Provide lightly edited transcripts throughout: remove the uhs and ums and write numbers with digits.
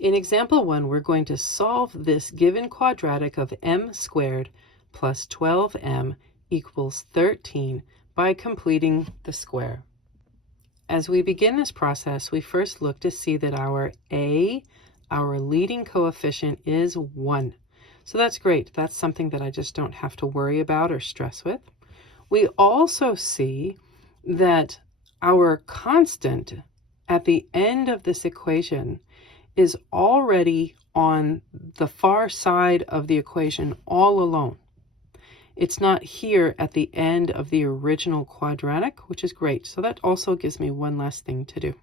In example 1, we're going to solve this given quadratic of m squared plus 12m equals 13 by completing the square. As we begin this process, we first look to see that our a, our leading coefficient, is 1. So that's great. That's something that I just don't have to worry about or stress with. We also see that our constant at the end of this equation is already on the far side of the equation all alone. It's not here at the end of the original quadratic, which is great. So that also gives me one less thing to do.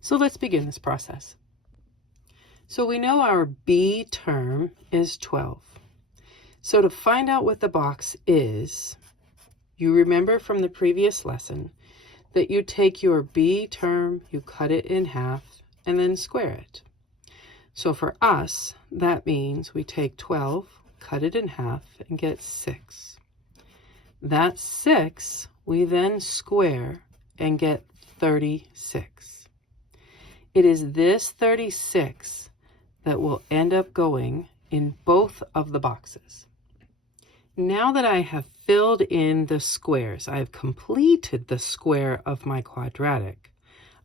So let's begin this process. So we know our b term is 12. So to find out what the box is, you remember from the previous lesson that you take your b term, you cut it in half, and then square it. So for us, that means we take 12, cut it in half, and get 6. That 6 we then square and get 36. It is this 36 that will end up going in both of the boxes. Now that I have filled in the squares, I have completed the square of my quadratic,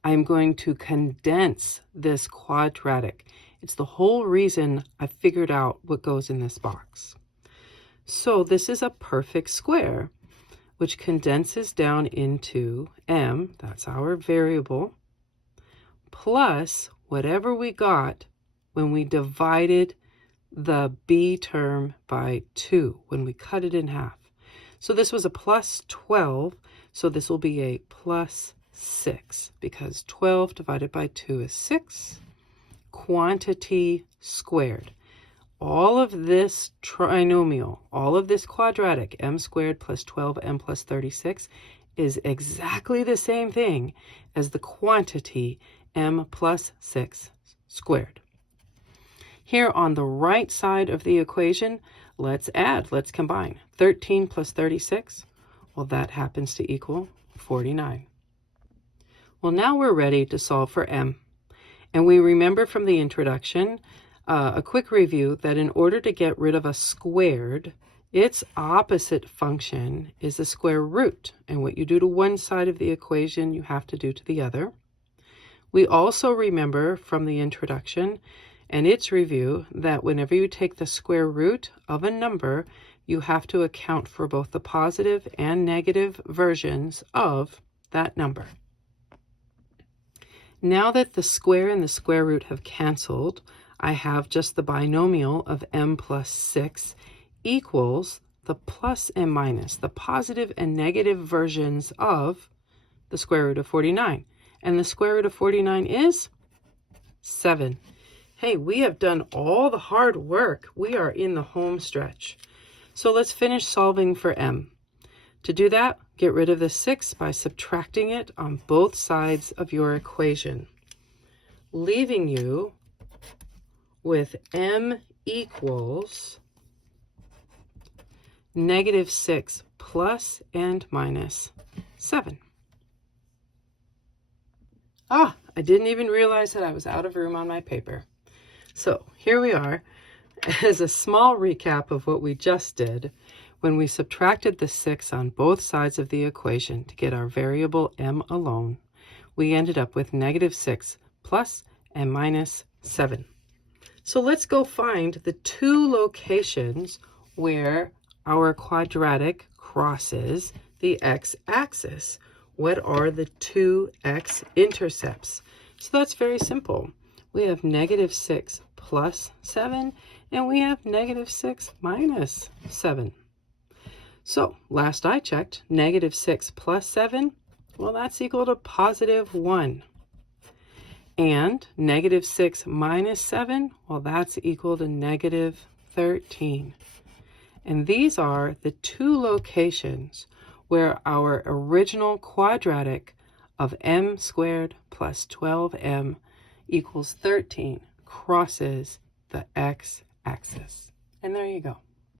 I'm going to condense this quadratic. It's the whole reason I figured out what goes in this box. So this is a perfect square, which condenses down into m, that's our variable, plus whatever we got when we divided the b term by 2, when we cut it in half. So this was a plus 12, so this will be a plus 6, because 12 divided by 2 is 6. Quantity squared. All of this trinomial, all of this quadratic, m squared plus 12m plus 36, is exactly the same thing as the quantity m plus 6 squared. Here on the right side of the equation, let's add, let's combine. 13 plus 36, well, that happens to equal 49. Well, now we're ready to solve for m. And we remember from the introduction, a quick review, that in order to get rid of a squared, its opposite function is the square root. And what you do to one side of the equation, you have to do to the other. We also remember from the introduction and its review that whenever you take the square root of a number, you have to account for both the positive and negative versions of that number. Now that the square and the square root have canceled, I have just the binomial of m plus 6 equals the plus and minus, the positive and negative versions of the square root of 49. And the square root of 49 is 7. Hey, we have done all the hard work. We are in the home stretch. So let's finish solving for m. To do that, get rid of the 6 by subtracting it on both sides of your equation, leaving you with m equals negative 6 plus and minus 7. I didn't even realize that I was out of room on my paper. So here we are. As a small recap of what we just did, when we subtracted the 6 on both sides of the equation to get our variable m alone, we ended up with negative 6 plus and minus 7. So let's go find the two locations where our quadratic crosses the x-axis. What are the two x-intercepts? So that's very simple. We have negative 6 plus 7, and we have negative 6 minus 7. So last I checked, negative 6 plus 7, well, that's equal to positive 1. And negative 6 minus 7, well, that's equal to negative 13. And these are the two locations where our original quadratic of m squared plus 12m equals 13 crosses the x-axis. And there you go.